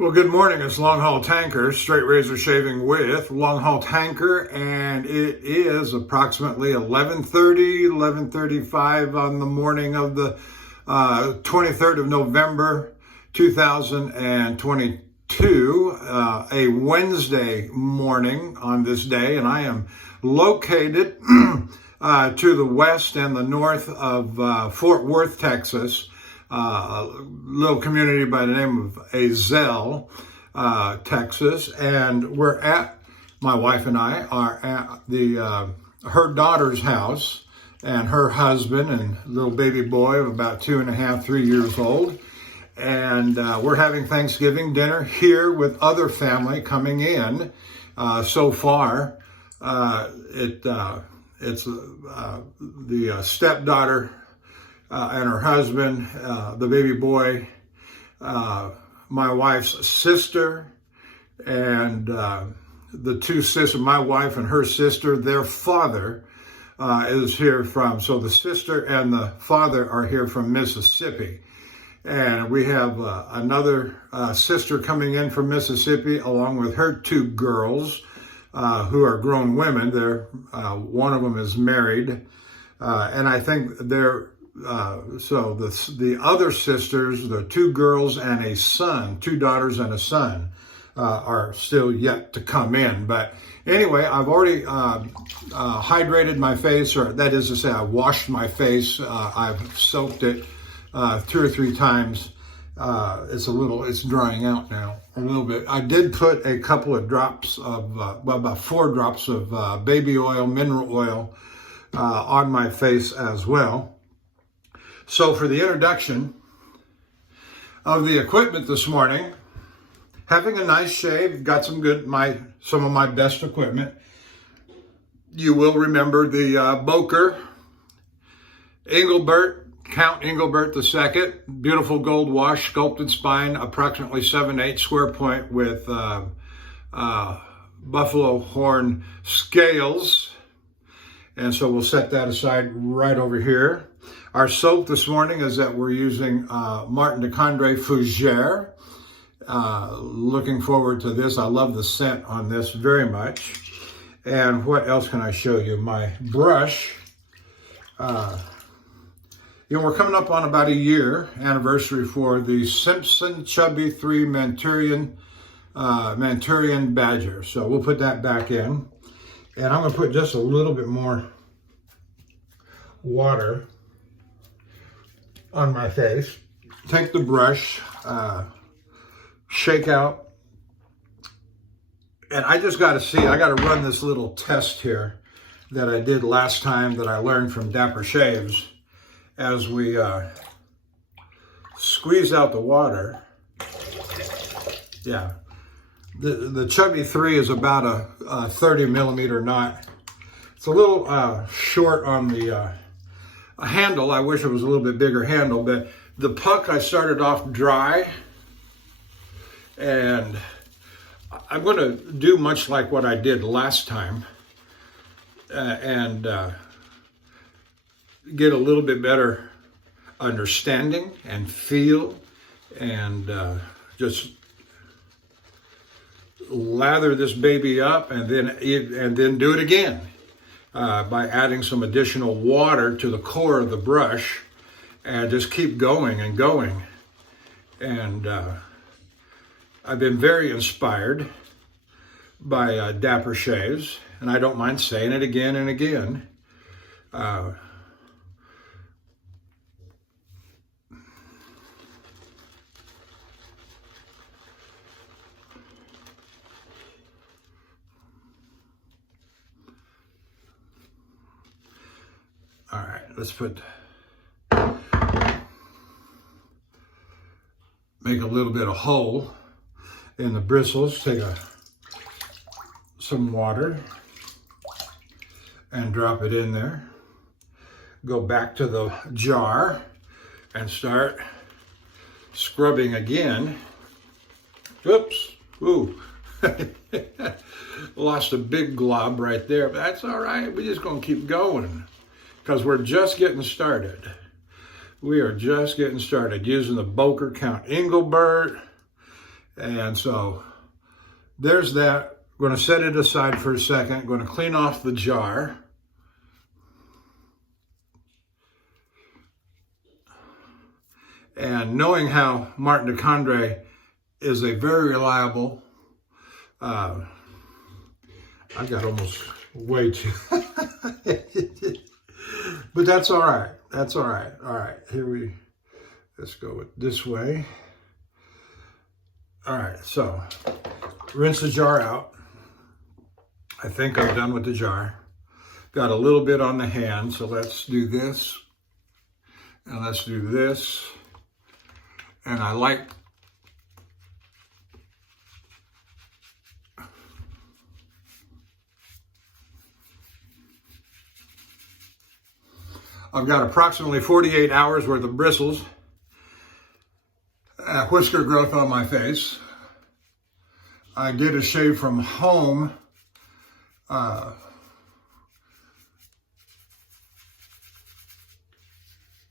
Well, good morning. It's Longhaultanker, straight razor shaving with Longhaultanker, and it is approximately 11:35 on the morning of the 23rd of November, 2022, a Wednesday morning on this day, and I am located to the west and the north of Fort Worth, Texas. A little community by the name of Azell, Texas, and my wife and I are at her daughter's house, and her husband and little baby boy of about 2.5, 3 years old, and we're having Thanksgiving dinner here with other family coming in. So far, it's the stepdaughter and her husband, the baby boy, my wife's sister, and the two sisters, my wife and her sister, their father is here from, so the sister and the father are here from Mississippi. And we have another sister coming in from Mississippi along with her two girls who are grown women. One of them is married, and I think they're so the other sisters, the two girls and a son, two daughters and a son, are still yet to come in. But anyway, I've already hydrated my face, or that is to say, I washed my face. I've soaked it 2 or 3 times. It's drying out now a little bit. I did put a couple of drops of, about 4 drops of baby oil, mineral oil, on my face as well. So for the introduction of the equipment this morning, having a nice shave, got some of my best equipment. You will remember the Boker Engelbert, Count Engelbert II, beautiful gold wash, sculpted spine, approximately 7/8 square point with buffalo horn scales. And so we'll set that aside right over here. Our soap this morning is that we're using Martin de Candre Fougere. Looking forward to this. I love the scent on this very much. And what else can I show you? My brush. We're coming up on about a year anniversary for the Simpson Chubby 3 Manchurian Badger. So we'll put that back in. And I'm going to put just a little bit more water on my face. Take the brush, shake out, and I just got to see, I got to run this little test here that I did last time that I learned from Dapper Shaves. As we squeeze out the water, yeah, the Chubby 3 is about a 30 millimeter knot. It's a little short on the handle. I wish it was a little bit bigger handle, but the puck I started off dry, and I'm going to do much like what I did last time, and get a little bit better understanding and feel, and just lather this baby up, and then do it again by adding some additional water to the core of the brush, and just keep going and going. And I've been very inspired by Dapper Shaves, and I don't mind saying it again and again. All right, let's make a little bit of hole in the bristles. Take some water and drop it in there. Go back to the jar and start scrubbing again. Oops, ooh. Lost a big glob right there, but that's all right. We're just gonna keep going, because we're just getting started. We are just getting started using the Boker Count Engelbert And so there's that. I'm going to set it aside for a second. I'm going to clean off the jar. And knowing how Martin de Candre is a very reliable, I got almost way too, but that's all right. That's all right. All right, let's go this way. All right, so rinse the jar out. I think I'm done with the jar. Got a little bit on the hand, so let's do this. And let's do this. And I like I've got approximately 48 hours worth of bristles, whisker growth on my face. I did a shave from home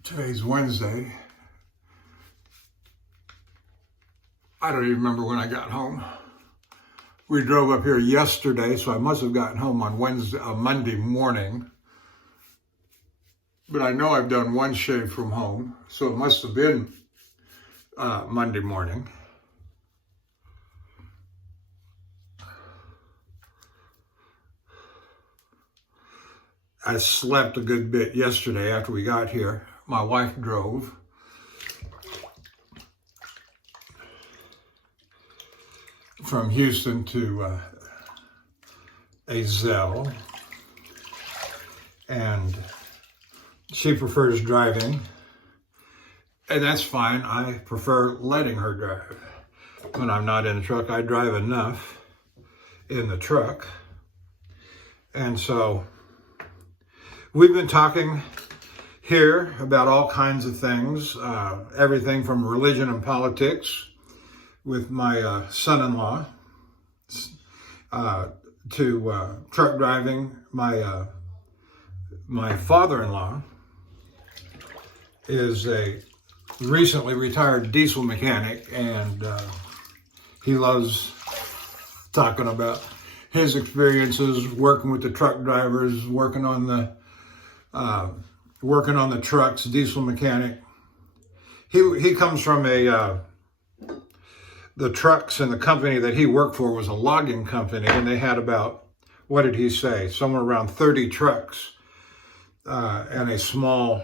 today's Wednesday. I don't even remember when I got home. We drove up here yesterday, so I must have gotten home on Monday morning. But I know I've done one shave from home, so it must have been Monday morning. I slept a good bit yesterday after we got here. My wife drove. From Houston to Azell, and she prefers driving, and that's fine. I prefer letting her drive. When I'm not in the truck, I drive enough in the truck. And so we've been talking here about all kinds of things, everything from religion and politics with my son-in-law, to truck driving. My father-in-law is a recently retired diesel mechanic, and he loves talking about his experiences working with the truck drivers, working on the trucks, diesel mechanic. He comes from the trucks, and the company that he worked for was a logging company, and they had about, what did he say, somewhere around 30 trucks and a small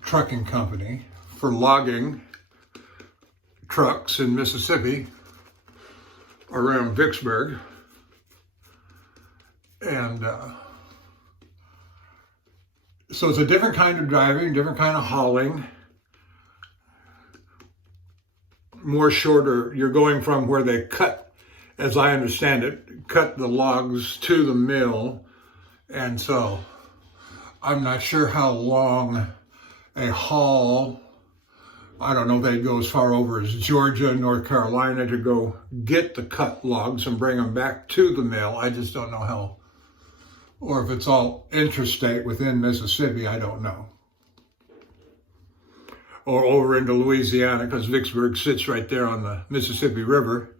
trucking company for logging trucks in Mississippi around Vicksburg. And so it's a different kind of driving, different kind of hauling, more shorter. You're going from where they cut, as I understand it, cut the logs to the mill. And so I'm not sure how long a haul, I don't know if they'd go as far over as Georgia, North Carolina to go get the cut logs and bring them back to the mill. I just don't know how. Or if it's all interstate within Mississippi, I don't know. Or over into Louisiana, because Vicksburg sits right there on the Mississippi River.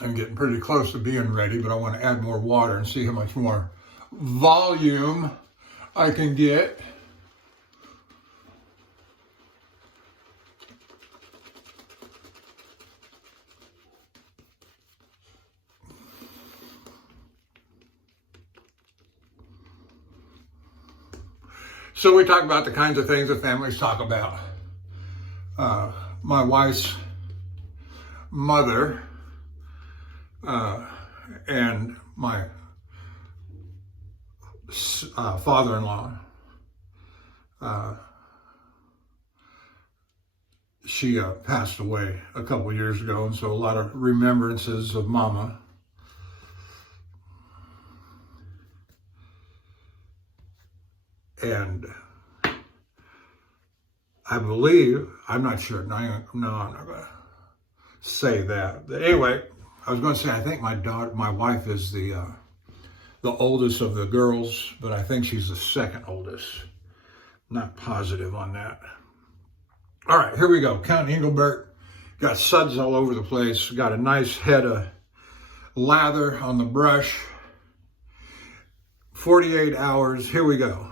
I'm getting pretty close to being ready, but I want to add more water and see how much more volume I can get. So we talk about the kinds of things that families talk about. My wife's mother and my father-in-law, she passed away a couple of years ago, and so a lot of remembrances of Mama. And I believe, I'm not sure. No, I'm not going to say that. But anyway, I was going to say, I think my wife is the oldest of the girls, but I think she's the second oldest. Not positive on that. All right, here we go. Count Engelbert. Got suds all over the place. Got a nice head of lather on the brush. 48 hours. Here we go.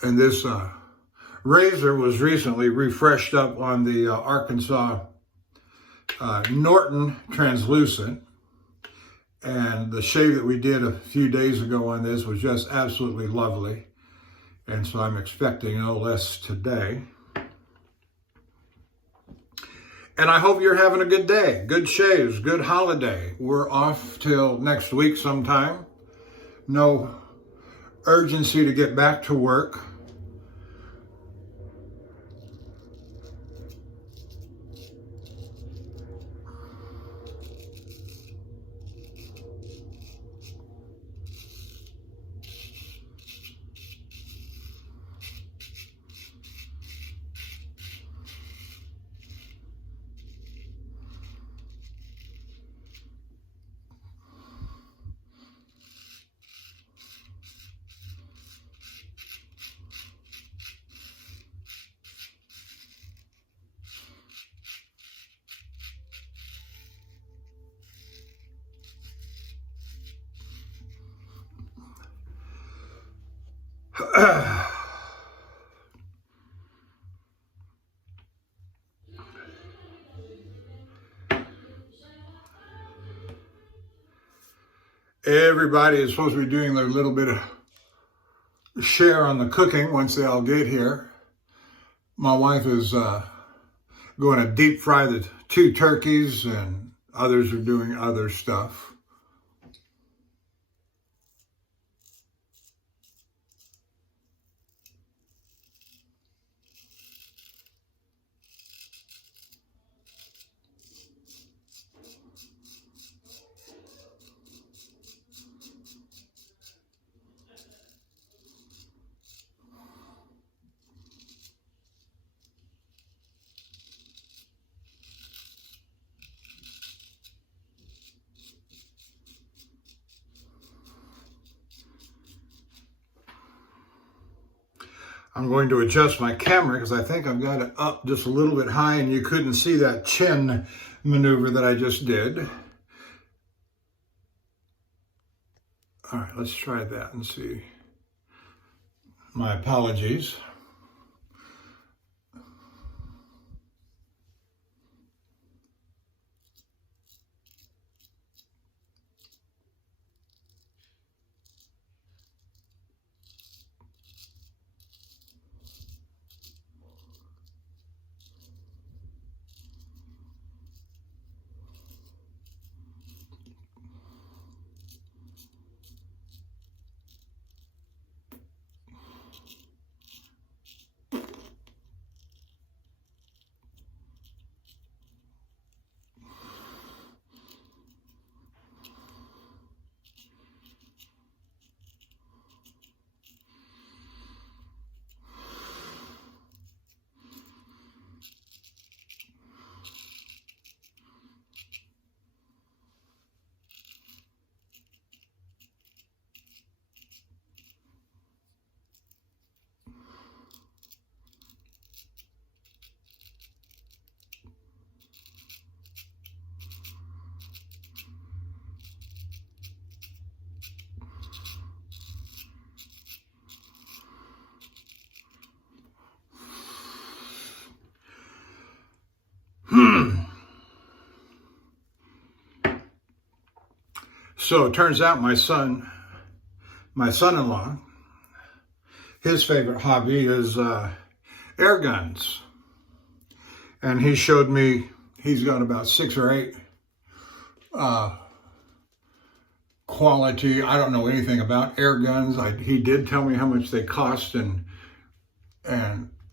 And this razor was recently refreshed up on the Arkansas Norton translucent. And the shave that we did a few days ago on this was just absolutely lovely. And so I'm expecting no less today. And I hope you're having a good day, good shaves, good holiday. We're off till next week sometime. No urgency to get back to work. Everybody is supposed to be doing their little bit of share on the cooking once they all get here. My wife is going to deep fry the 2 turkeys, and others are doing other stuff. I'm going to adjust my camera because I think I've got it up just a little bit high and you couldn't see that chin maneuver that I just did. All right, let's try that and see. My apologies. So it turns out my son-in-law, his favorite hobby is air guns. And he showed me, he's got about 6 or 8 quality. I don't know anything about air guns. He did tell me how much they cost, and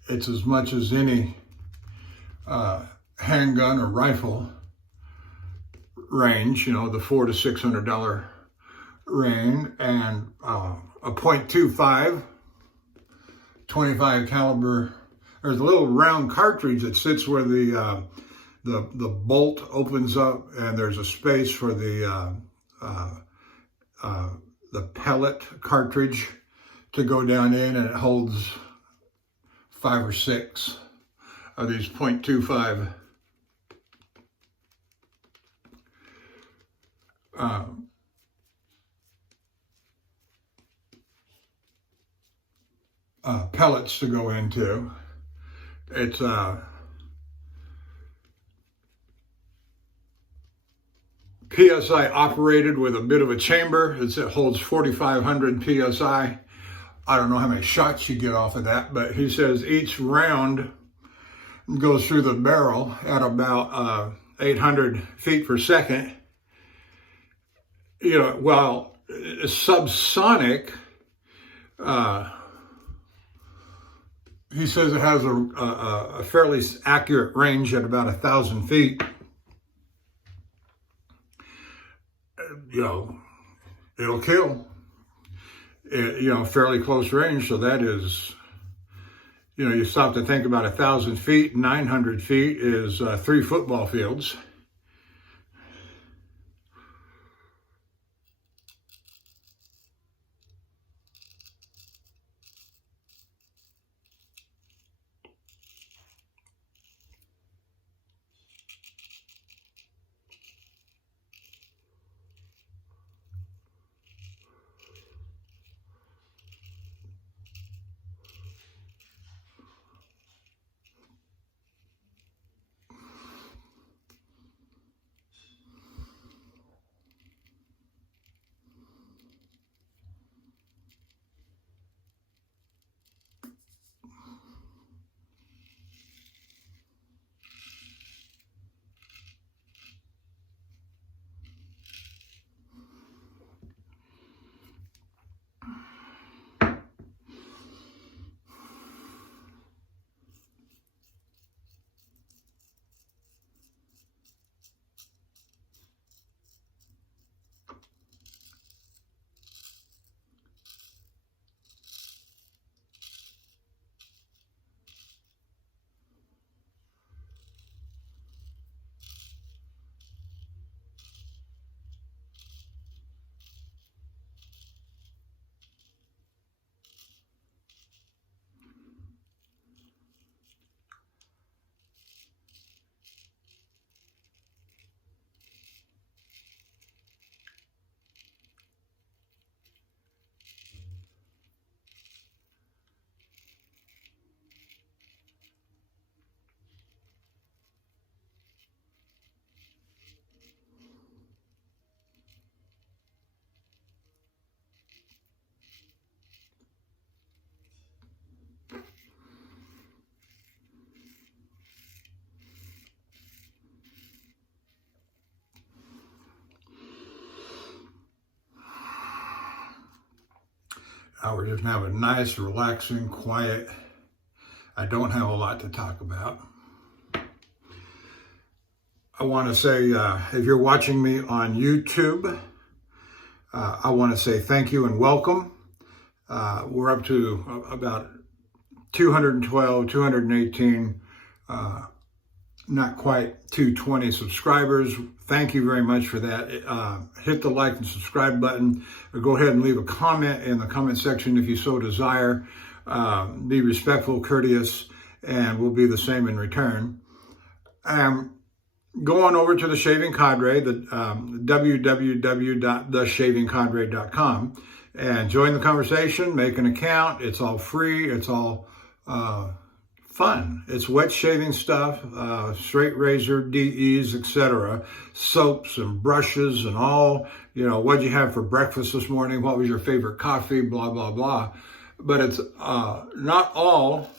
it's as much as any handgun or rifle range, you know, the $400 to $600 range, and a .25 25 caliber. There's a little round cartridge that sits where the bolt opens up, and there's a space for the pellet cartridge to go down in, and it holds 5 or 6 of these .25 pellets to go into. It's PSI operated with a bit of a chamber. It holds 4,500 PSI. I don't know how many shots you get off of that, but he says each round goes through the barrel at about 800 feet per second. You know, well, subsonic, he says it has a fairly accurate range at about 1,000 feet. You know, it'll kill. You know, fairly close range. So that is, you know, you stop to think about 1,000 feet, 900 feet is 3 football fields. We're just having a nice, relaxing, quiet. I don't have a lot to talk about. I want to say, if you're watching me on YouTube, I want to say thank you and welcome. We're up to about 212, 218, not quite 220 subscribers. Thank you very much for that. Hit the like and subscribe button. Go ahead and leave a comment in the comment section if you so desire. Be respectful, courteous, and we'll be the same in return. Go on over to the Shaving Candre, www.theshavingcandre.com, and join the conversation. Make an account. It's all free. It's all fun. It's wet shaving stuff, straight razor, DEs, etc., soaps and brushes and all you know, what'd you have for breakfast this morning? What was your favorite coffee? Blah, blah, blah. But it's not all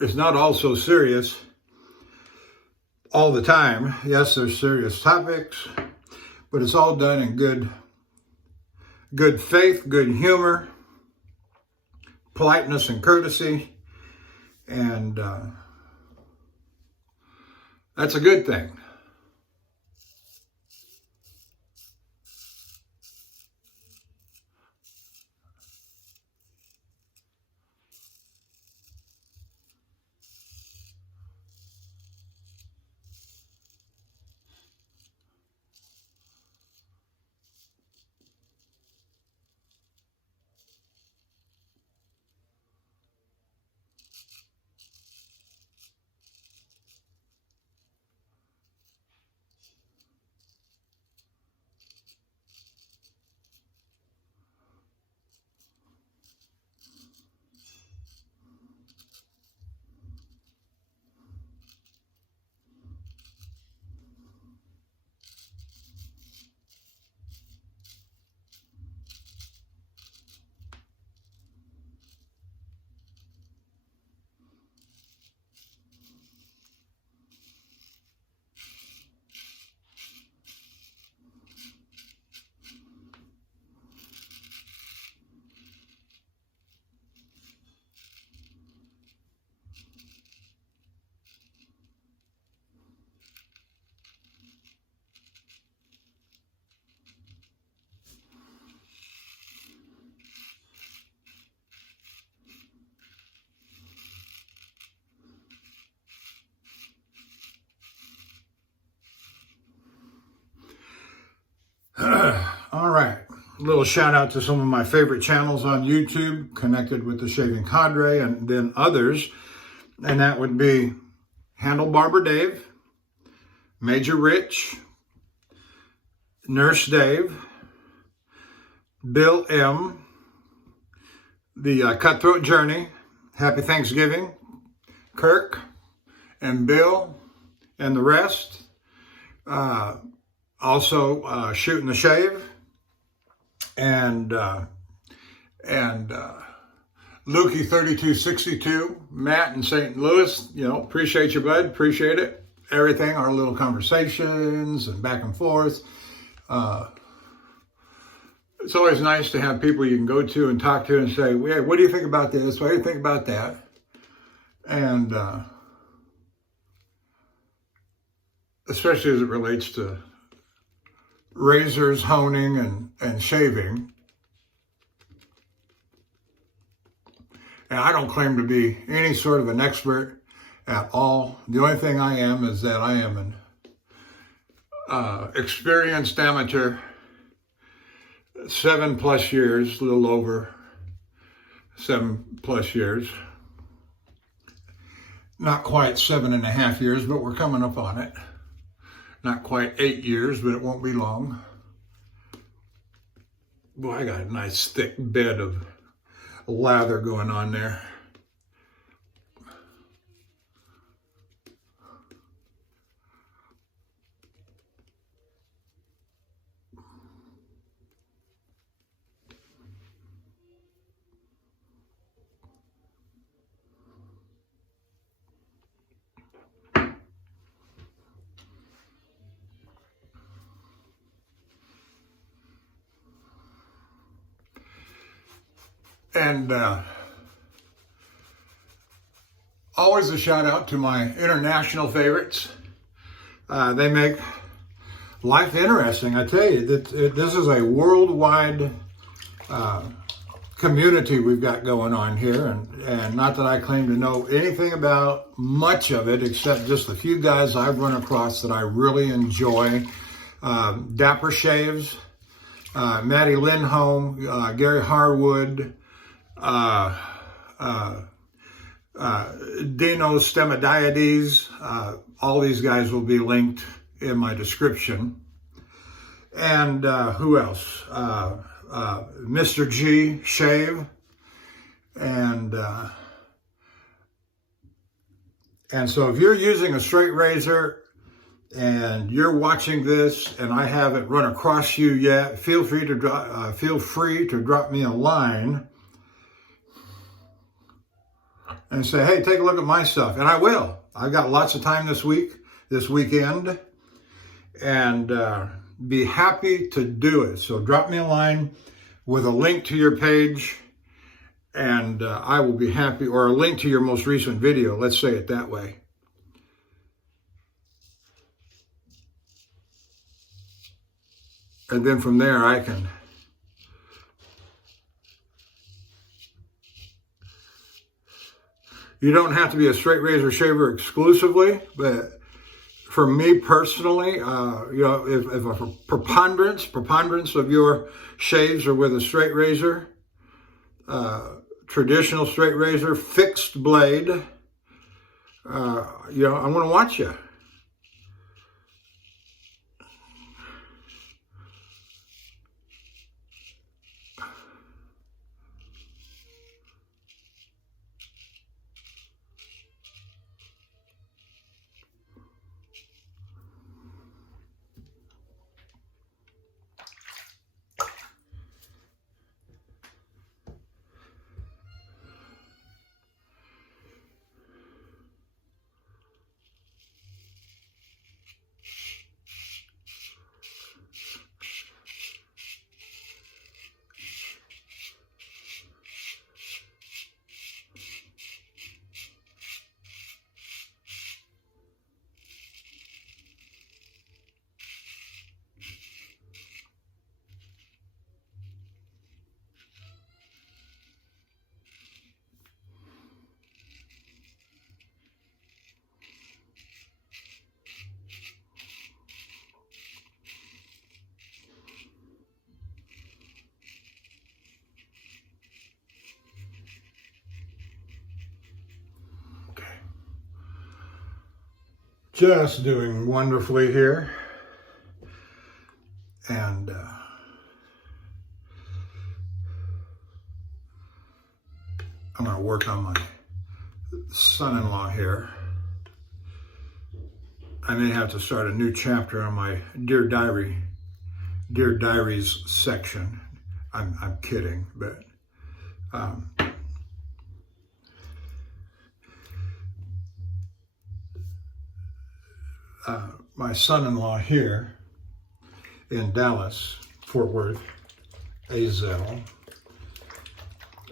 it's not all so serious all the time. Yes, there's serious topics, but it's all done in good faith, good humor, politeness and courtesy, and that's a good thing. All right, a little shout out to some of my favorite channels on YouTube connected with the Shaving Candre, and then others, and that would be Handlebarber Dave, Major Rich, Nurse Dave, Bill M, the Cutthroat Journey, Happy Thanksgiving, Kirk and Bill and the rest. Also Shooting the Shave, and Lukey 3262, Matt in St. Louis. You know, appreciate you, bud. Appreciate it. Everything, our little conversations and back and forth. It's always nice to have people you can go to and talk to and say, hey, what do you think about this? What do you think about that? And especially as it relates to razors, honing, and shaving. And I don't claim to be any sort of an expert at all. The only thing I am is that I am an experienced amateur, 7+ years, a little over 7+ years. Not quite 7.5 years, but we're coming up on it. Not quite 8 years, but it won't be long. Boy, I got a nice thick bed of lather going on there. And always a shout out to my international favorites. They make life interesting. I tell you, this is a worldwide community we've got going on here. And not that I claim to know anything about much of it, except just a few guys I've run across that I really enjoy. Dapper Shaves, Maddie Lindholm, Gary Harwood, Dino Stemodiades. All these guys will be linked in my description. And who else? Mr. G Shave, and so if you're using a straight razor and you're watching this and I haven't run across you yet, feel free to drop me a line and say, hey, take a look at my stuff. And I will. I've got lots of time this weekend, and be happy to do it. So drop me a line with a link to your page, and I will be happy, or a link to your most recent video, let's say it that way. And then from there I can you don't have to be a straight razor shaver exclusively, but for me personally, if a preponderance of your shaves are with a straight razor, traditional straight razor, fixed blade, I want to watch you. Just doing wonderfully here. And I'm going to work on my son-in-law here. I may have to start a new chapter on my Dear Diaries section. I'm kidding, but my son-in-law here in Dallas, Fort Worth, Azel,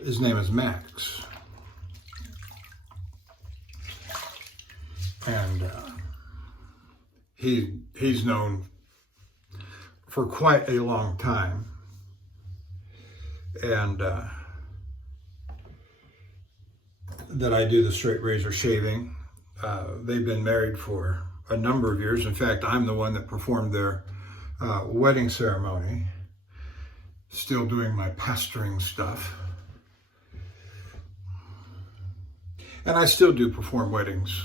his name is Max. And he's known for quite a long time. And that I do the straight razor shaving. They've been married for a number of years. In fact, I'm the one that performed their wedding ceremony. Still doing my pastoring stuff. And I still do perform weddings.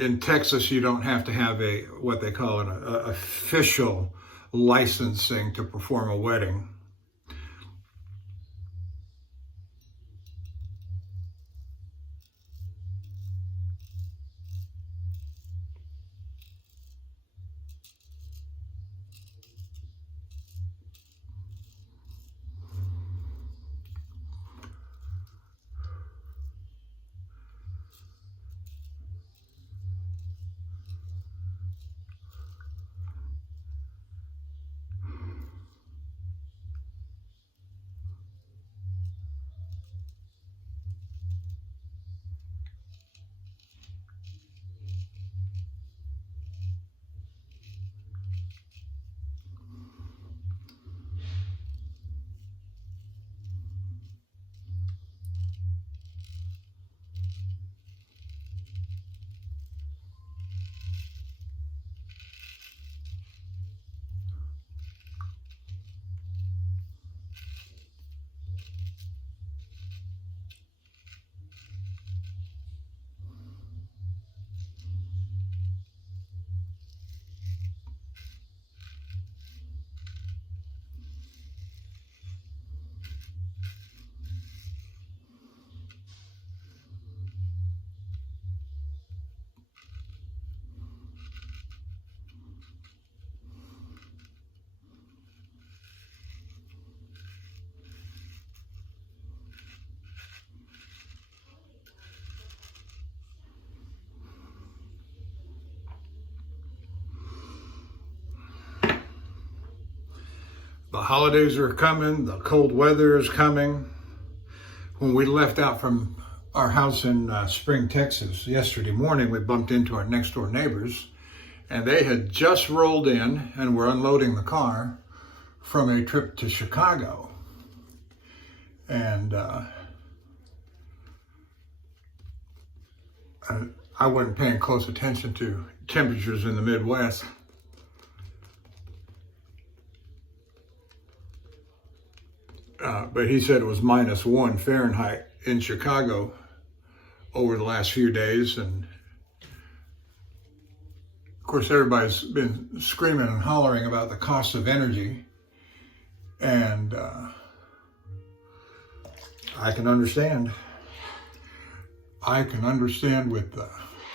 In Texas, you don't have to have what they call an official licensing to perform a wedding. The holidays are coming, the cold weather is coming. When we left out from our house in Spring, Texas yesterday morning, we bumped into our next door neighbors, and they had just rolled in and were unloading the car from a trip to Chicago. And I wasn't paying close attention to temperatures in the Midwest. But he said it was -1 Fahrenheit in Chicago over the last few days. And of course, everybody's been screaming and hollering about the cost of energy. And I can understand. I can understand with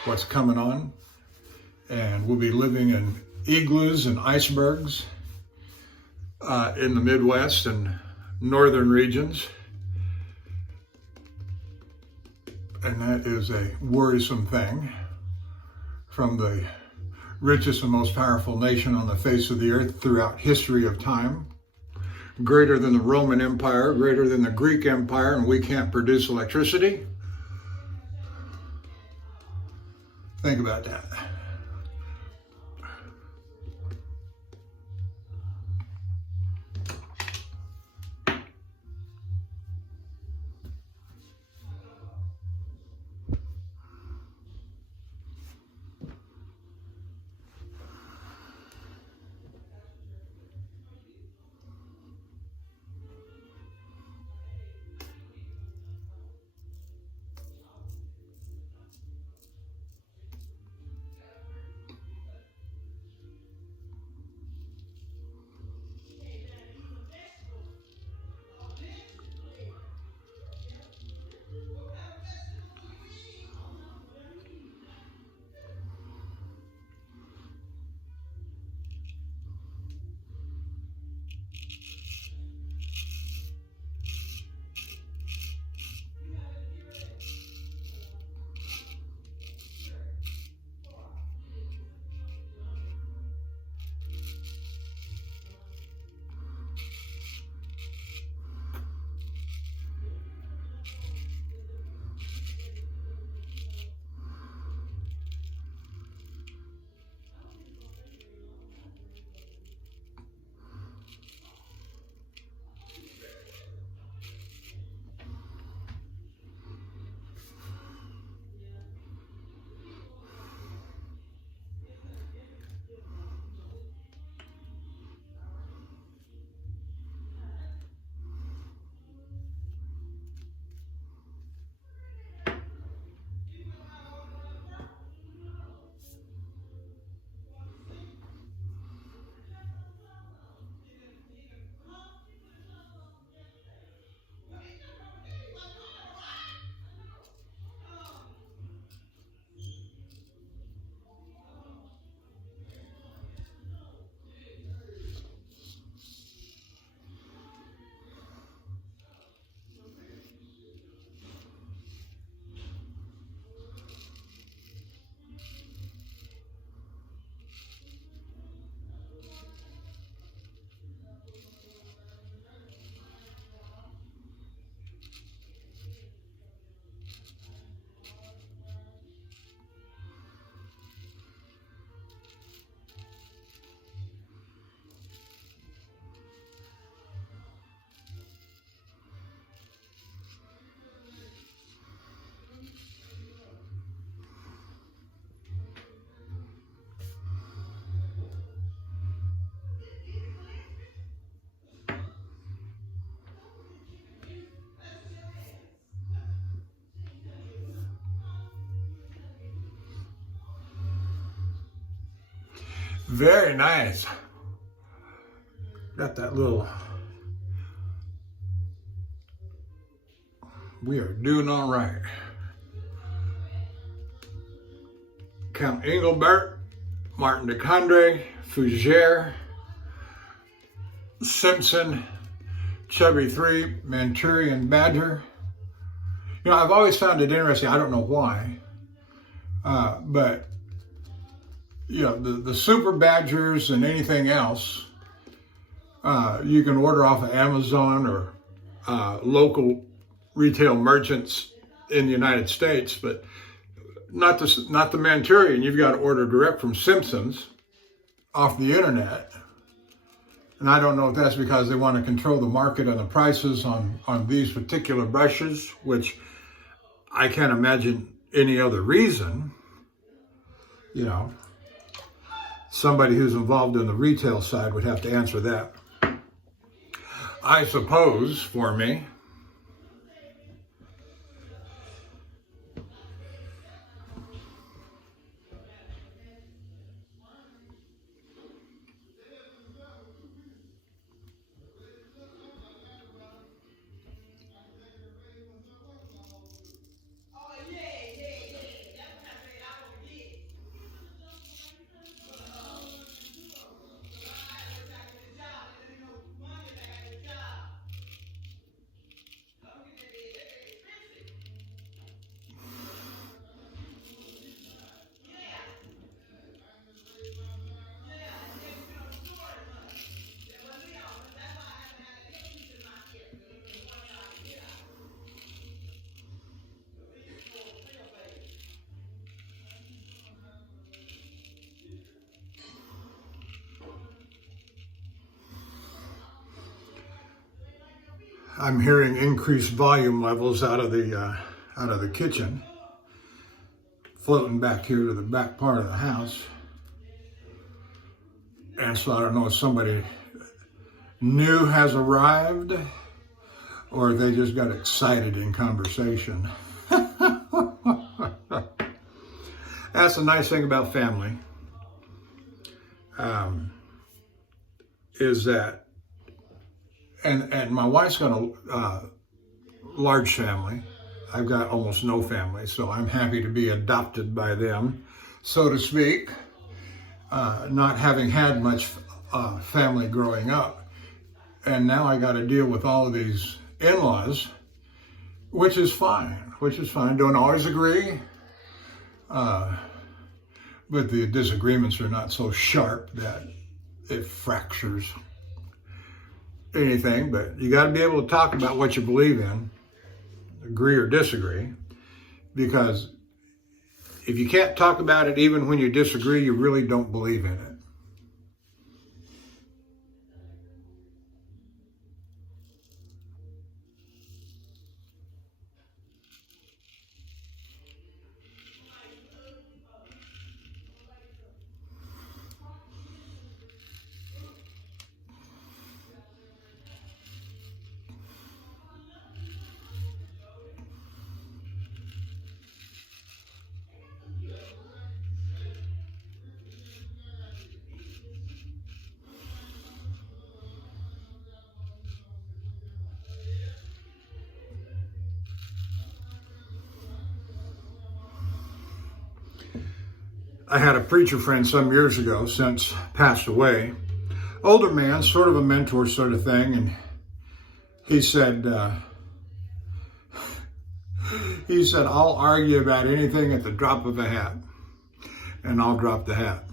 what's coming on. And we'll be living in igloos and icebergs in the Midwest and northern regions. And that is a worrisome thing from the richest and most powerful nation on the face of the earth throughout history of time. Greater than the Roman Empire, greater than the Greek Empire, and we can't produce electricity. Think about that. Very nice. Got that little, we are doing all right. Count Engelbert, Martin de Candre, Fougere, Simpson, Chubby 3, Manchurian badger. You know, I've always found it interesting, I don't know why, but you know, the super badgers and anything else You can order off of Amazon or local retail merchants in the United States, but not the Manchurian. You've got to order direct from Simpson's off the internet. And I don't know if that's because they want to control the market and the prices on these particular brushes, which I can't imagine any other reason. You know, somebody who's involved in the retail side would have to answer that. I suppose for me, I'm hearing increased volume levels out of the kitchen, floating back here to the back part of the house. And so I don't know if somebody new has arrived or if they just got excited in conversation. That's the nice thing about family, is that, and my wife's got a large family. I've got almost no family, so I'm happy to be adopted by them, so to speak. Not having had much family growing up. And now I got to deal with all of these in-laws, which is fine. Don't always agree. But the disagreements are not so sharp that it fractures anything. But you got to be able to talk about what you believe in, agree or disagree, because if you can't talk about it even when you disagree, you really don't believe in it. I had a preacher friend some years ago, since passed away, older man, sort of a mentor sort of thing, and he said, I'll argue about anything at the drop of a hat, and I'll drop the hat.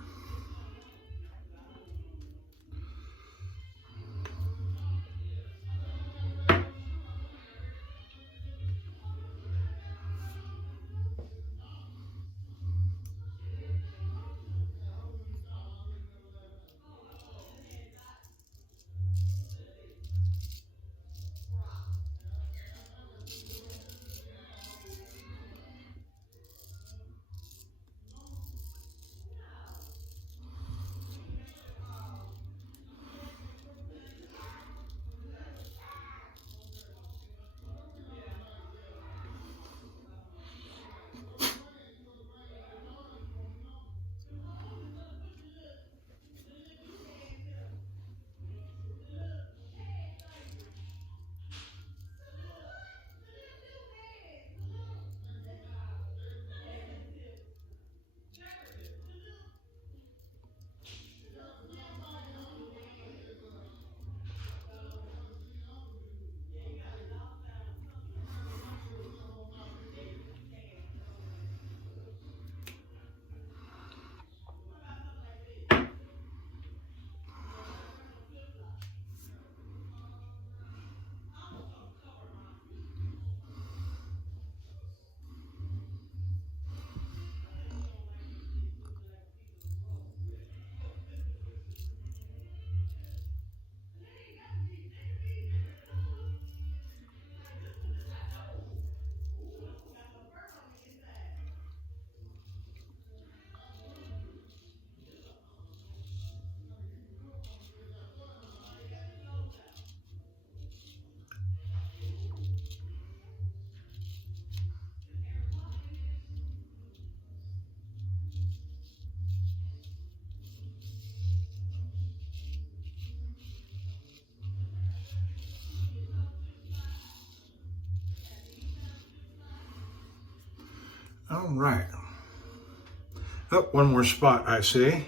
All right. Oh, one more spot I see.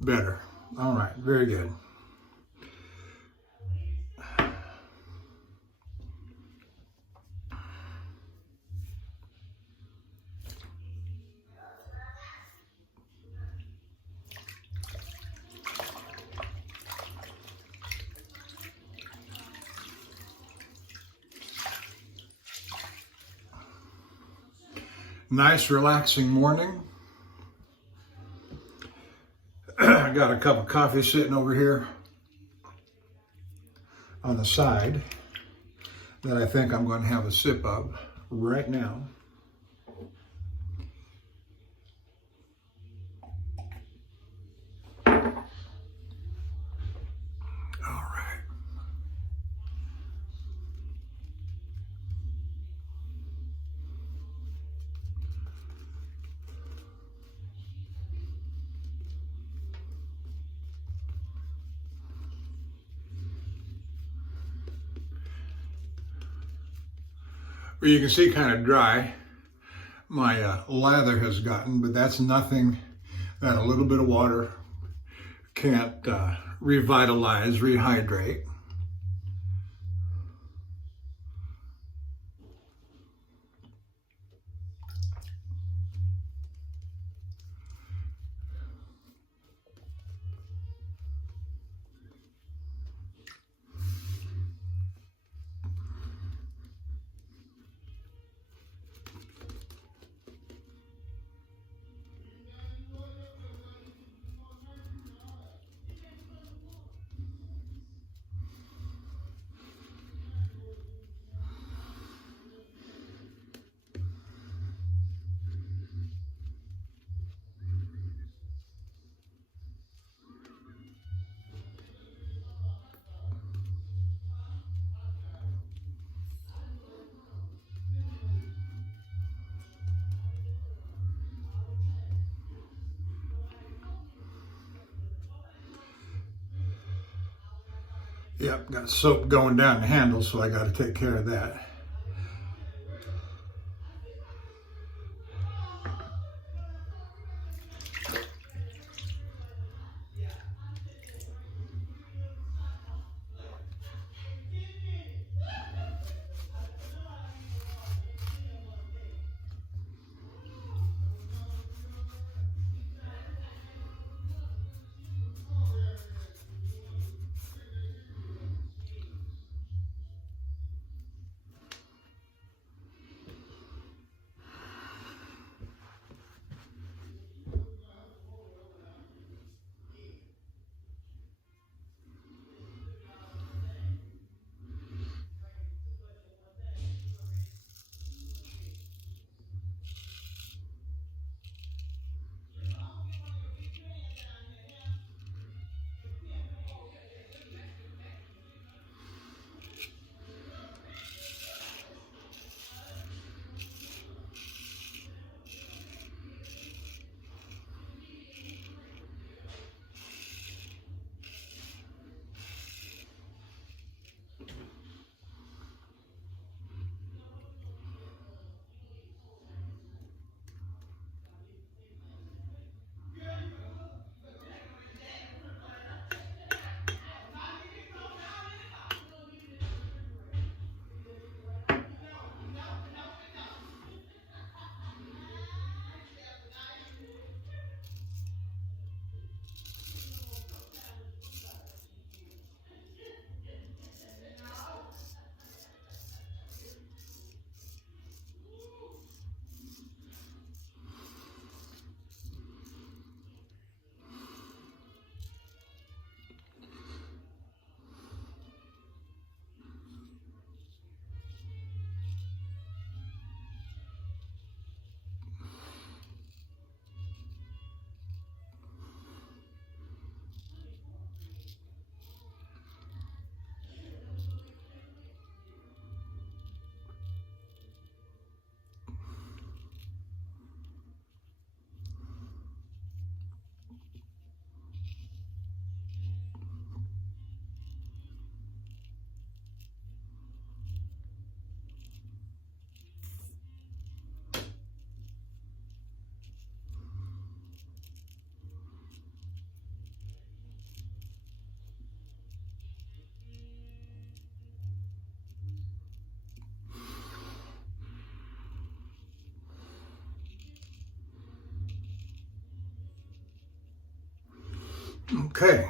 Better. All right, very good. Nice, relaxing morning. I got a cup of coffee sitting over here on the side that I think I'm going to have a sip of right now. All right. Well, you can see kind of dry my lather has gotten, but that's nothing that a little bit of water can't revitalize, rehydrate. Yep, got soap going down the handle, so I got to take care of that. Okay.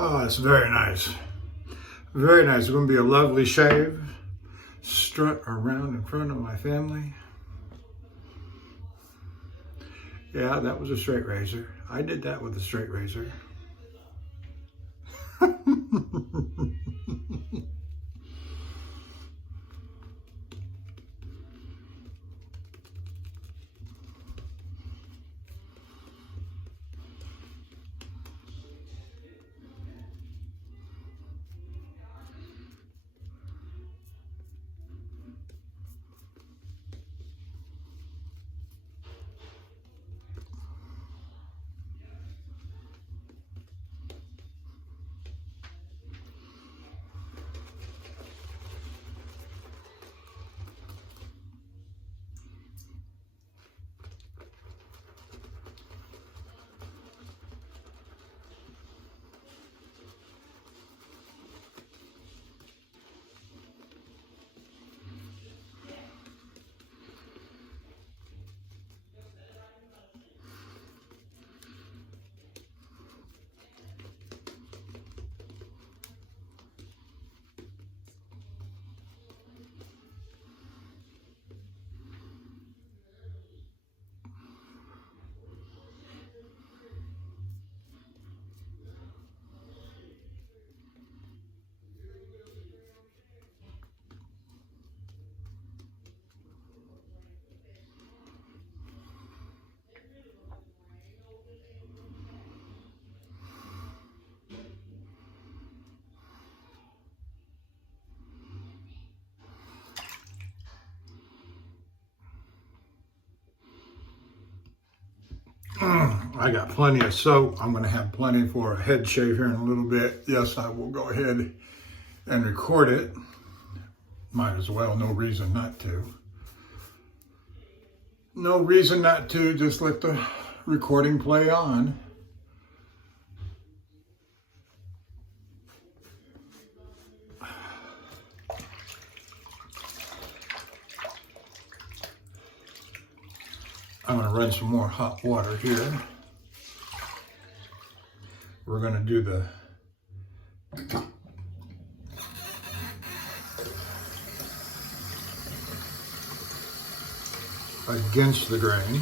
Oh, it's very nice. Very nice. It's going to be a lovely shave. Strut around in front of my family. Yeah, that was a straight razor. I did that with a straight razor. I got plenty of soap. I'm going to have plenty for a head shave here in a little bit. Yes, I will go ahead and record it. Might as well, no reason not to. No reason not to, just let the recording play on. I'm going to run some more hot water here. We're going to do the against the grain.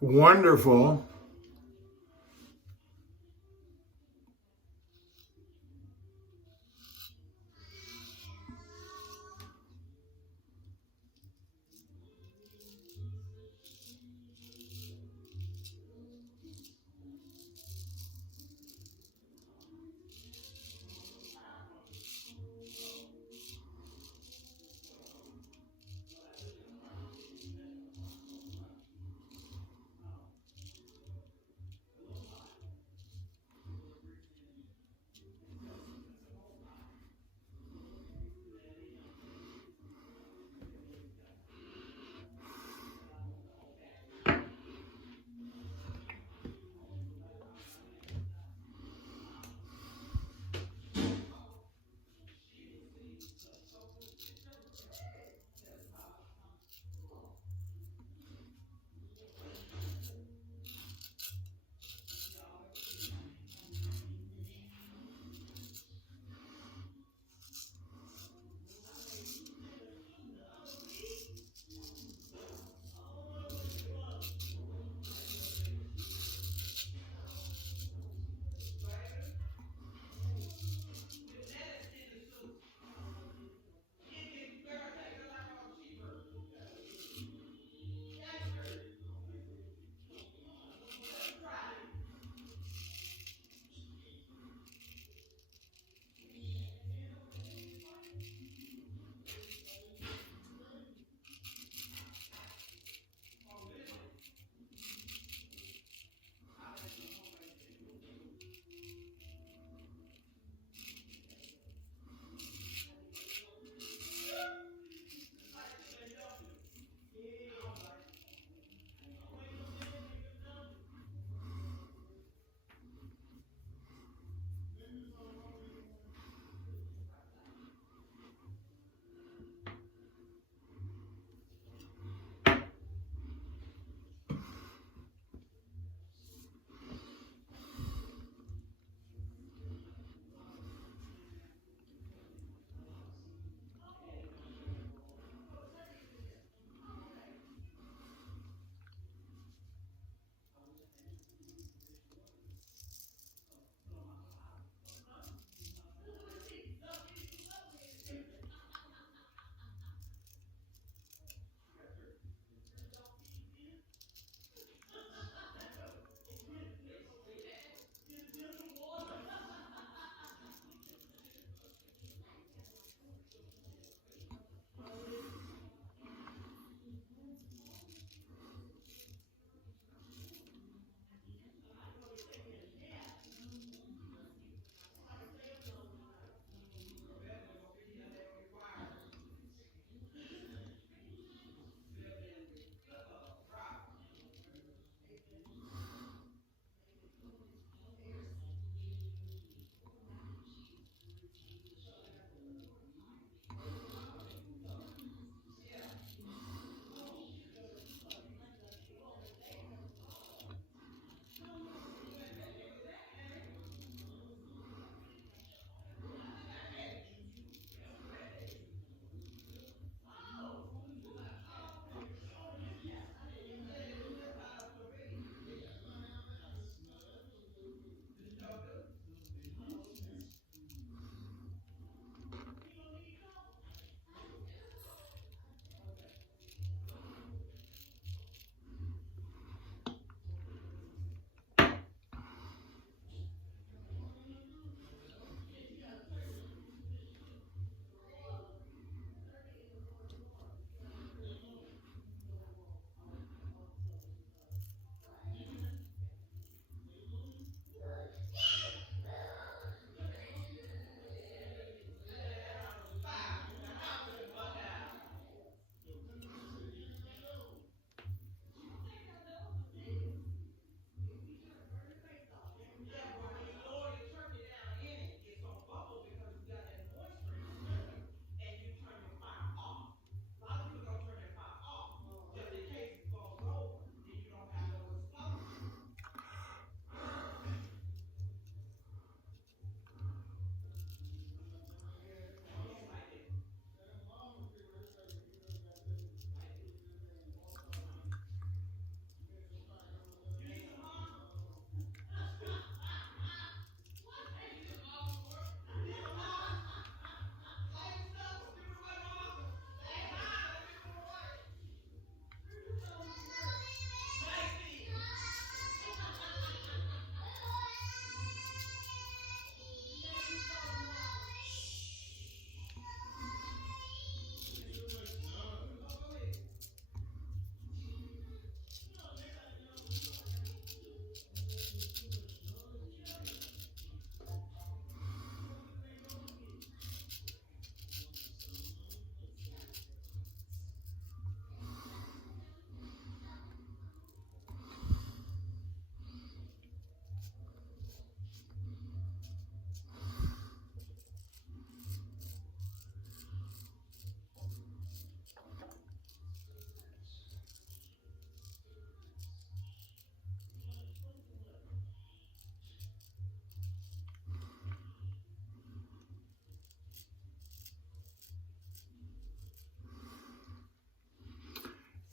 Wonderful.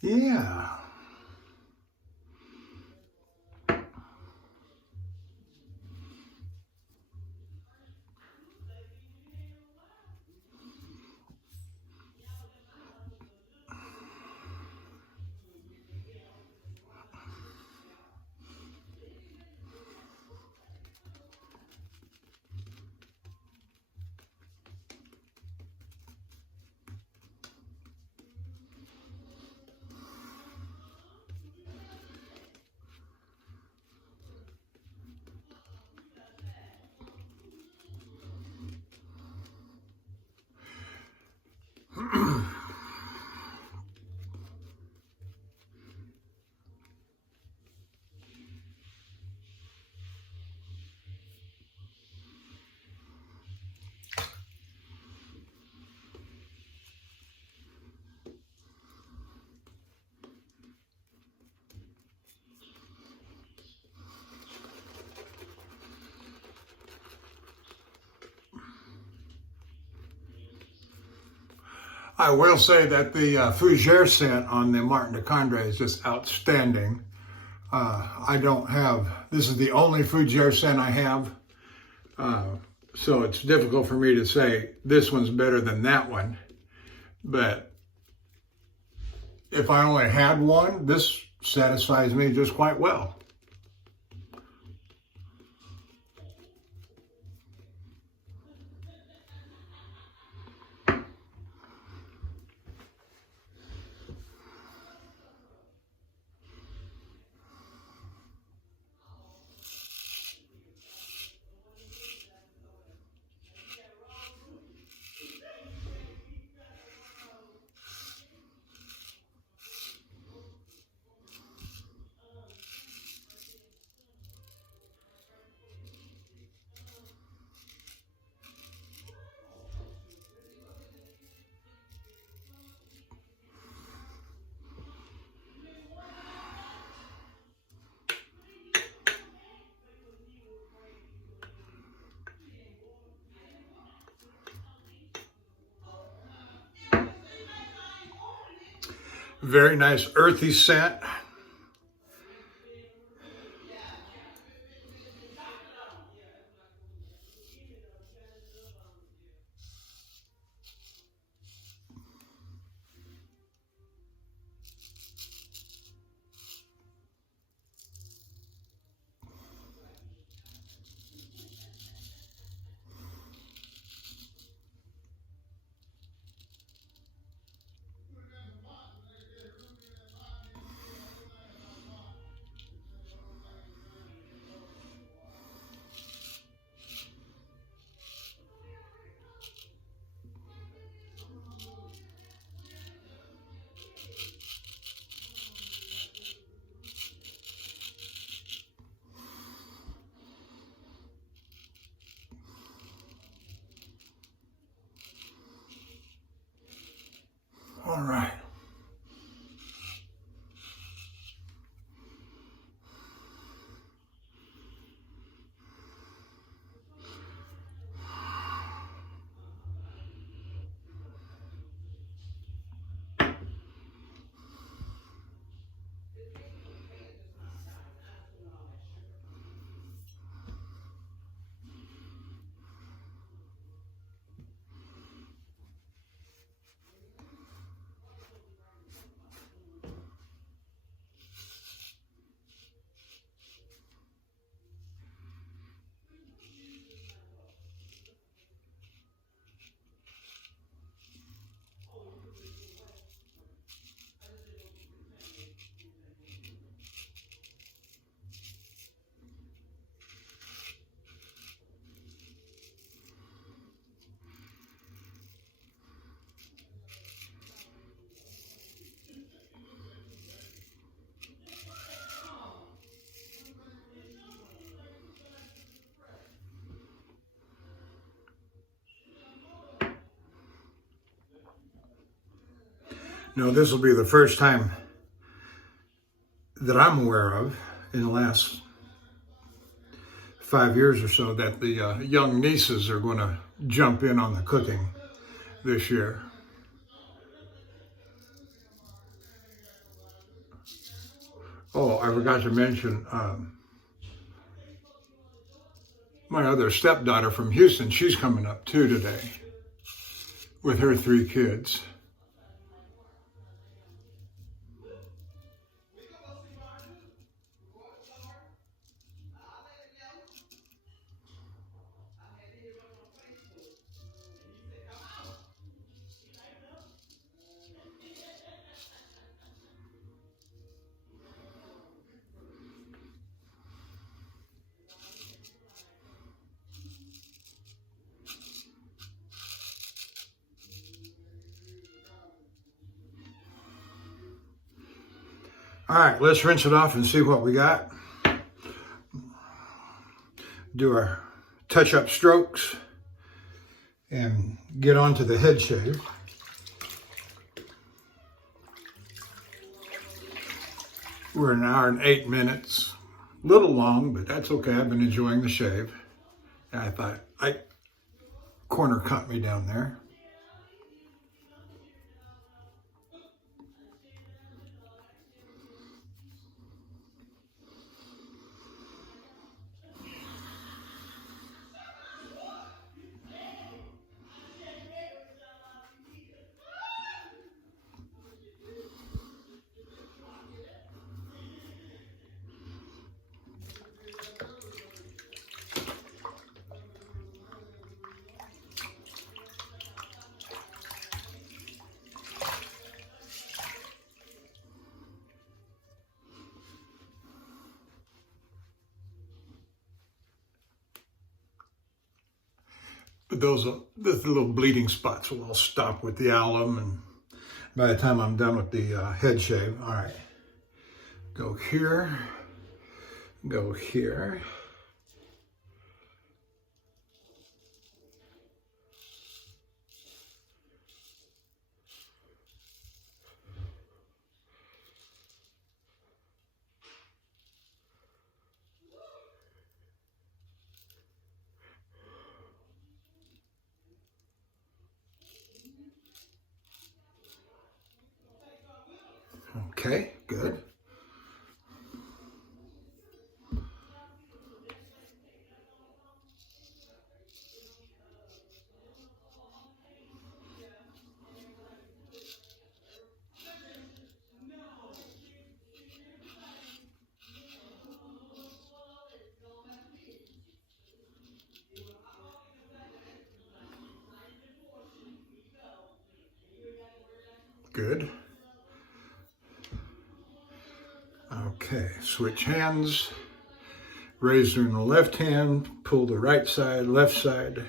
Yeah. I will say that the Fougere scent on the Martin de Candre is just outstanding. I don't have, this is the only Fougere scent I have, so it's difficult for me to say this one's better than that one. But if I only had one, this satisfies me just quite well. Very nice earthy scent. All right. Now, this will be the first time that I'm aware of in the last 5 years or so that the young nieces are going to jump in on the cooking this year. Oh, I forgot to mention my other stepdaughter from Houston. She's coming up too today with her 3 kids. All right, let's rinse it off and see what we got. Do our touch-up strokes and get on to the head shave. We're an hour and 8 minutes. A little long, but that's okay. I've been enjoying the shave. And I thought, corner cut me down there. But the little bleeding spots will all stop with the alum, and by the time I'm done with the head shave, all right, go here, go here. Okay, good. Good. Okay, switch hands. Razor in the left hand, pull the right side, left side.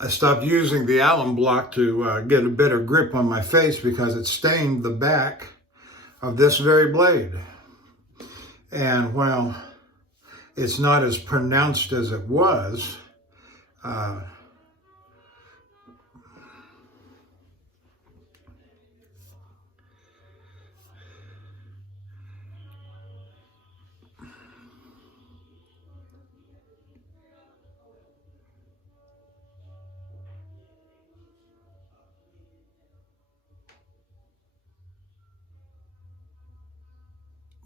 I stopped using the alum block to get a better grip on my face because it stained the back of this very blade. And while it's not as pronounced as it was,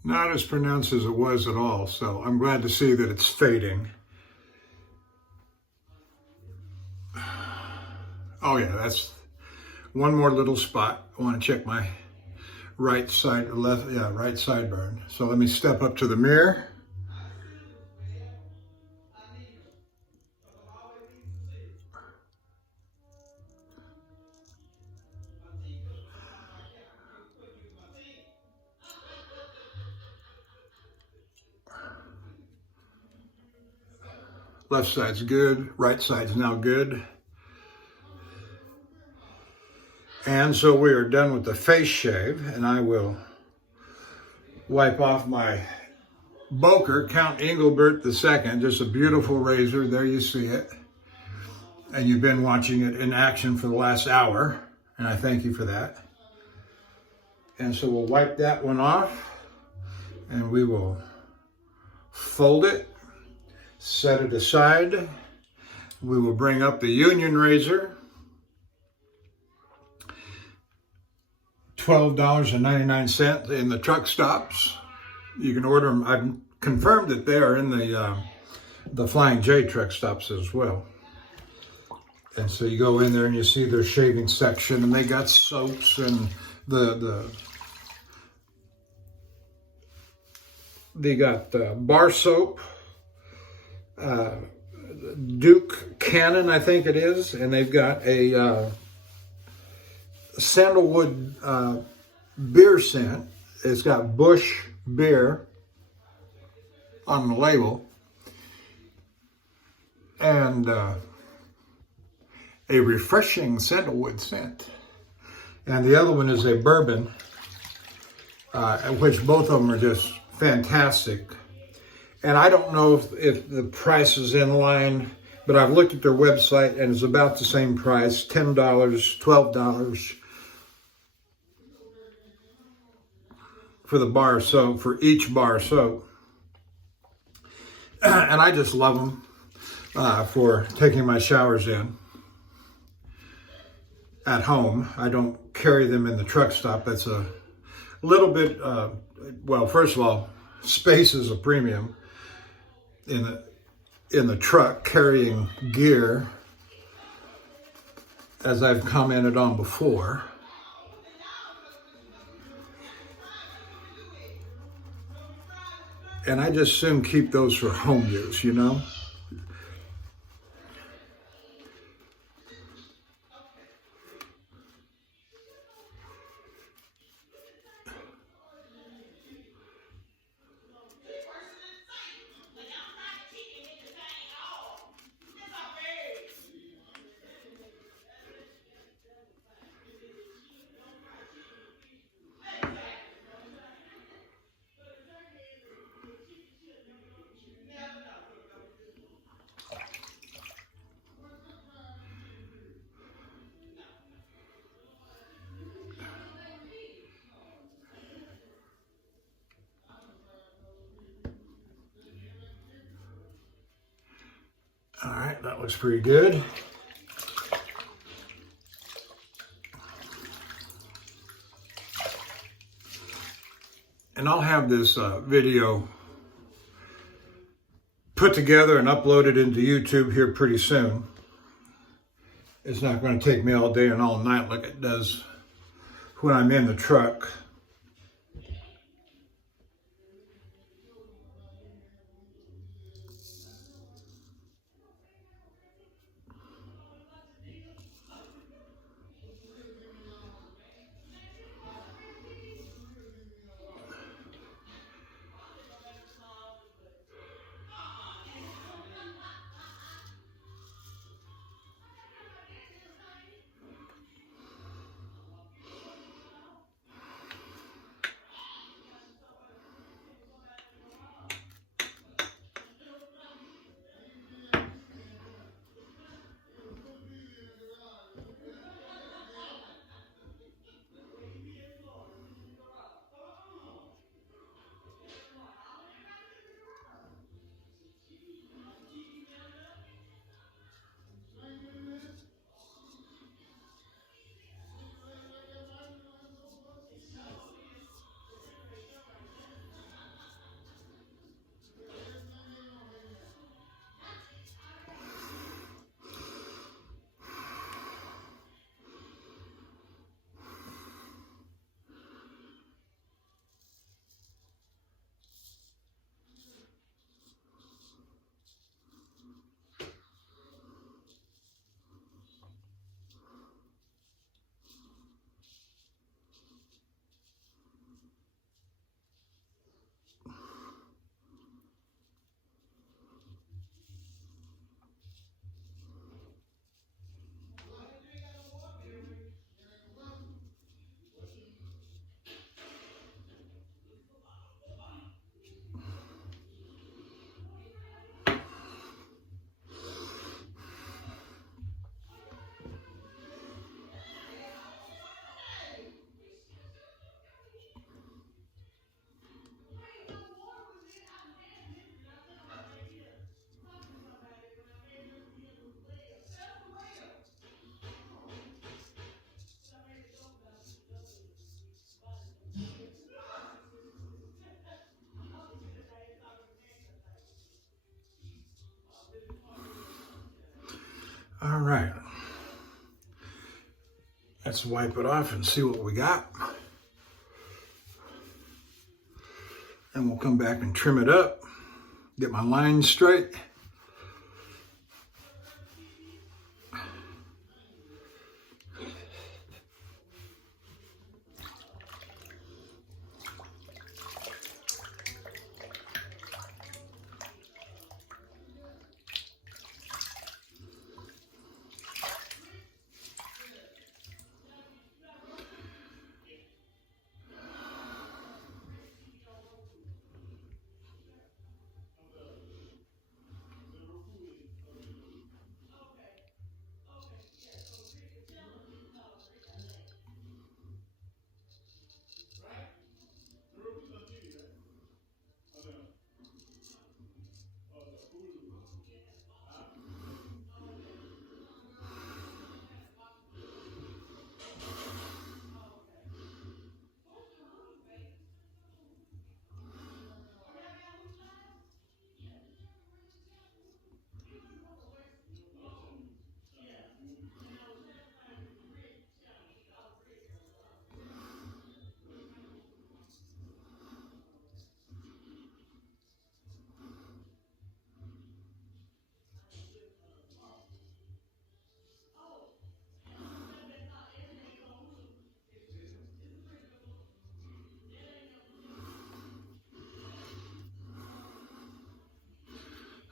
not as pronounced as it was at all, so I'm glad to see that it's fading. Oh yeah, that's one more little spot. I want to check my right side, right sideburn. So let me step up to the mirror. Left side's good, right side's now good. And so we are done with the face shave, and I will wipe off my Boker, Count Engelbert II, just a beautiful razor. There you see it. And you've been watching it in action for the last hour, and I thank you for that. And so we'll wipe that one off, and we will fold it, set it aside. We will bring up the Union razor, $12.99 in the truck stops. You can order them. I've confirmed that they are in the Flying J truck stops as well. And so you go in there and you see their shaving section, and they got soaps and they got bar soap, Duke Cannon, I think it is, and they've got a sandalwood beer scent. It's got Bush beer on the label, and a refreshing sandalwood scent. And the other one is a bourbon, which both of them are just fantastic. And I don't know if the price is in line, but I've looked at their website and it's about the same price, $10, $12 for the bar soap, for each bar soap. And I just love them for taking my showers in at home. I don't carry them in the truck stop. That's a little bit, well, first of all, space is a premium in the truck carrying gear, as I've commented on before. And I just soon keep those for home use, you know? All right, that looks pretty good. And I'll have this video put together and uploaded into YouTube here pretty soon. It's not going to take me all day and all night like it does when I'm in the truck. All right. Let's wipe it off and see what we got. And we'll come back and trim it up, get my lines straight.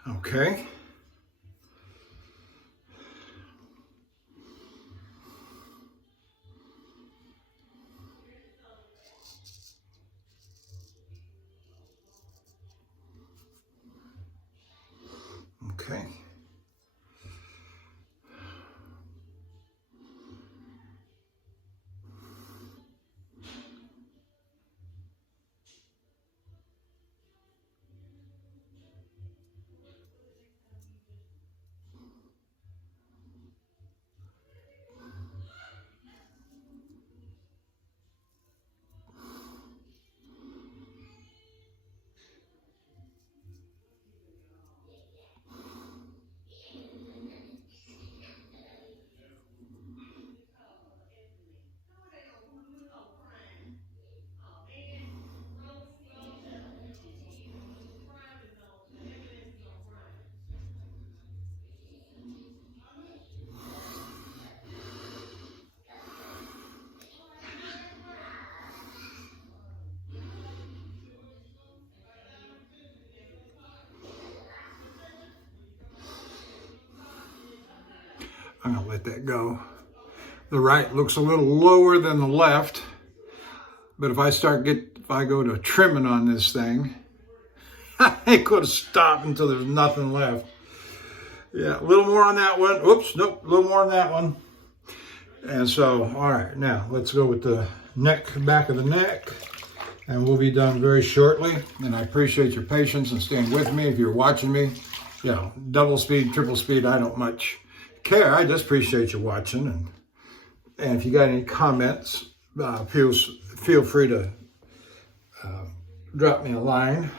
Okay. Okay. I'm gonna let that go. The right looks a little lower than the left, but if I go to trimming on this thing, I ain't gonna stop until there's nothing left. Yeah, a little more on that one. Oops, nope, a little more on that one. And so, all right, now let's go with the neck, back of the neck, and we'll be done very shortly. And I appreciate your patience and staying with me. If you're watching me, you know, double speed, triple speed, I don't much care. I just appreciate you watching. And if you got any comments, feel free to drop me a line.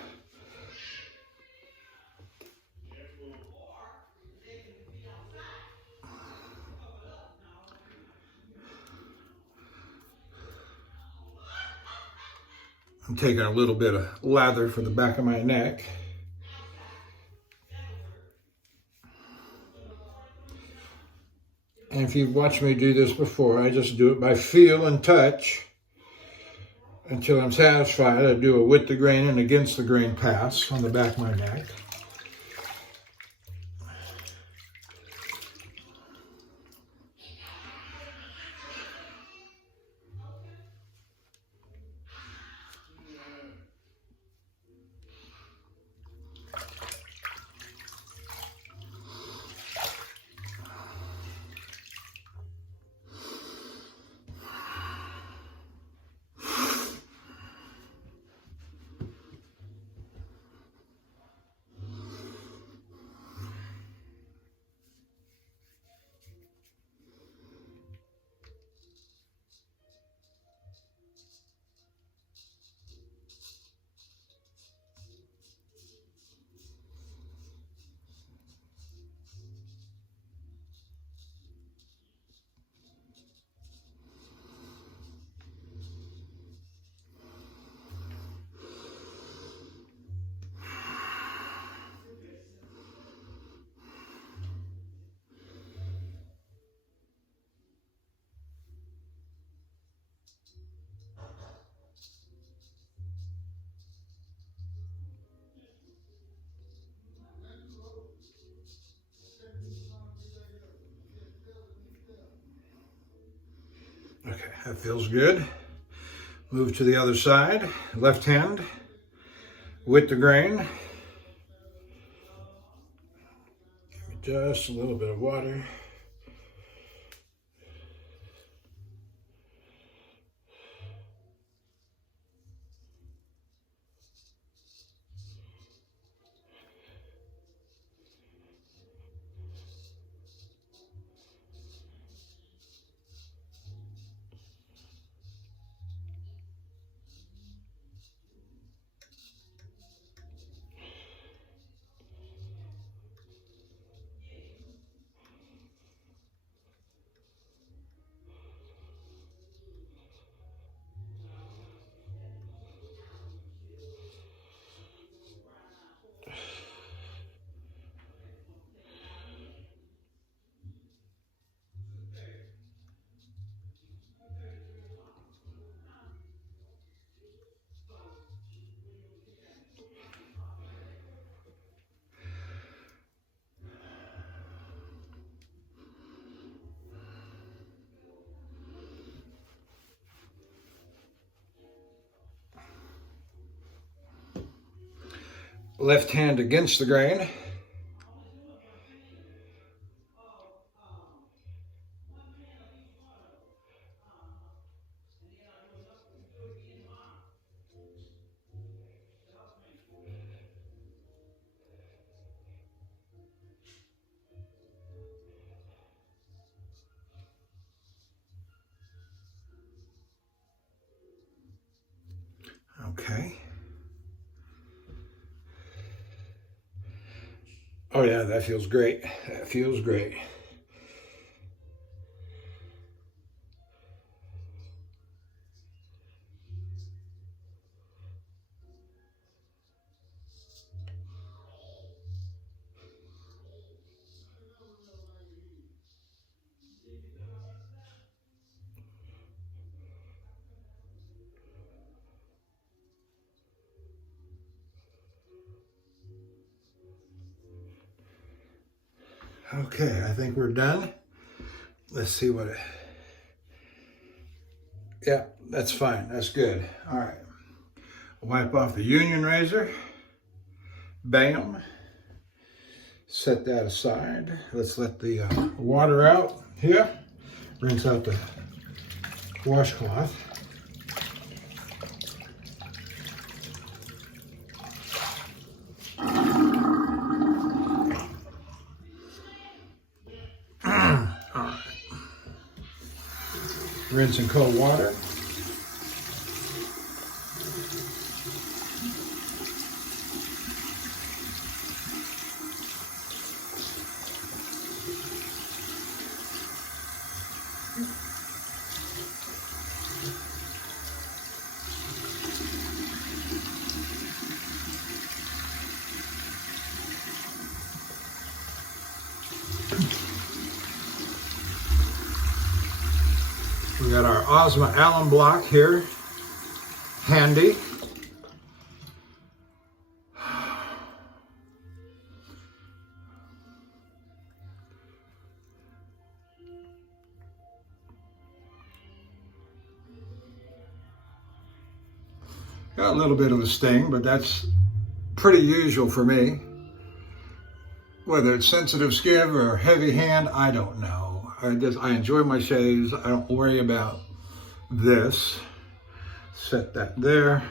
I'm taking a little bit of lather for the back of my neck. And if you've watched me do this before, I just do it by feel and touch until I'm satisfied. I do a with the grain and against the grain pass on the back of my neck. That feels good. Move to the other side, left hand with the grain. Give me just a little bit of water. Left hand against the grain. Okay. Oh yeah, that feels great. That feels great. Okay, I think we're done. Let's see what it... Yeah, that's fine. That's good. All right. Wipe off the union razor. Bam. Set that aside. Let's let the water out here. Rinse out the washcloth. Rinse in cold water. We got our Ozma Allen block here, handy. Got a little bit of a sting, but that's pretty usual for me. Whether it's sensitive skin or heavy hand, I don't know. I enjoy my shaves. I don't worry about this. Set that there.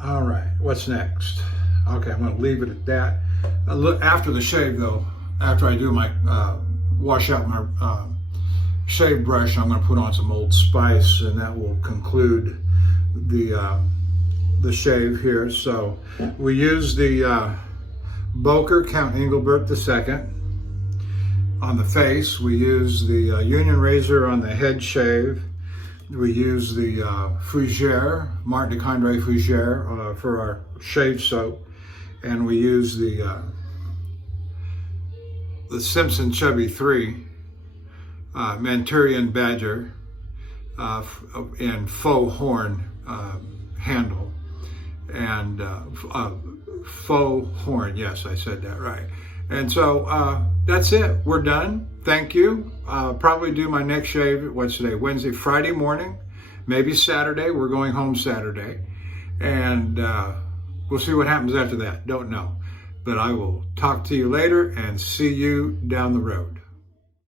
All right, what's next? Okay, I'm gonna leave it at that. After the shave though, after I do my, wash out my shave brush, I'm gonna put on some Old Spice, and that will conclude the shave here. So we use the Boker Count Engelbert II on the face. We use the Union razor on the head shave. We use the Fougere, Martin de Candre Fougere for our shave soap. And we use the Simpson Chubby 3 Manchurian Badger and faux horn handle. And faux horn, yes, I said that right. And so that's it. We're done. Thank you. Probably do my next shave, what's today? Wednesday, Friday morning, maybe Saturday. We're going home Saturday. And we'll see what happens after that. Don't know. But I will talk to you later and see you down the road.